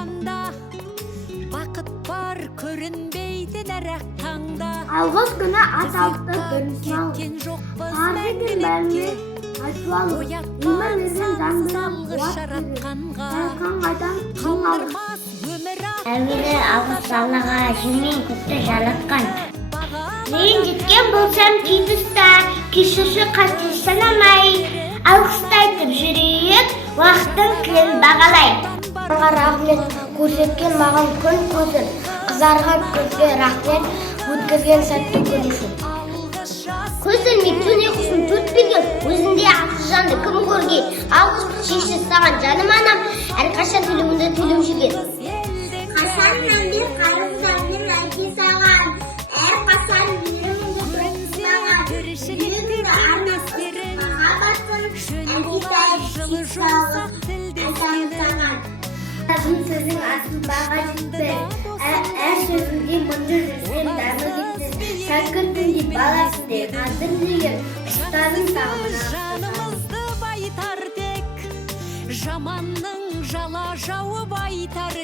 жатқанда бақыт бар көрінбейді нәрәк таңда Алғыс күні аталықты бірінші мал. кеткен жоқпыз Қазірдің бәріне ашуалы. Өмір өзін дамдырып қуат жаратқанға Әрқан қайдан мың алғыс. қалдырмас өмір Әуелі алғыс Аллаға жер көкті жаратқан. Мен жеткен болсам кей тұста, кешірші қате санамай, алғысты айтып жүрейік, уақыттың кілін бағалай. Арға рахмет көрсеткен маған күн көзін, қызарған көзге рахмет өткізген сәтті күн үшін. Көзілмей түн ұйқысын төтпеген, өзінде ақыл жанды кім көрген, алғысты шеші саған жаным анам, әрқашан тілімді тіліп жүрген. Қашаннан бер қарыздармен әке саған, әрқашан жүрімді тұрсынаған, жүрімді арнасыз махаббатын, әкетәр жылы жұмсақ саған. Әзім сөзің асын баға жетті, әр сөзінде мұнды жүрсен дәмі кетті. Шәкір түнде баласын де қадыр деген, ұстадың сағымына. жанымызды байтар тек жаманның жала жауып айтар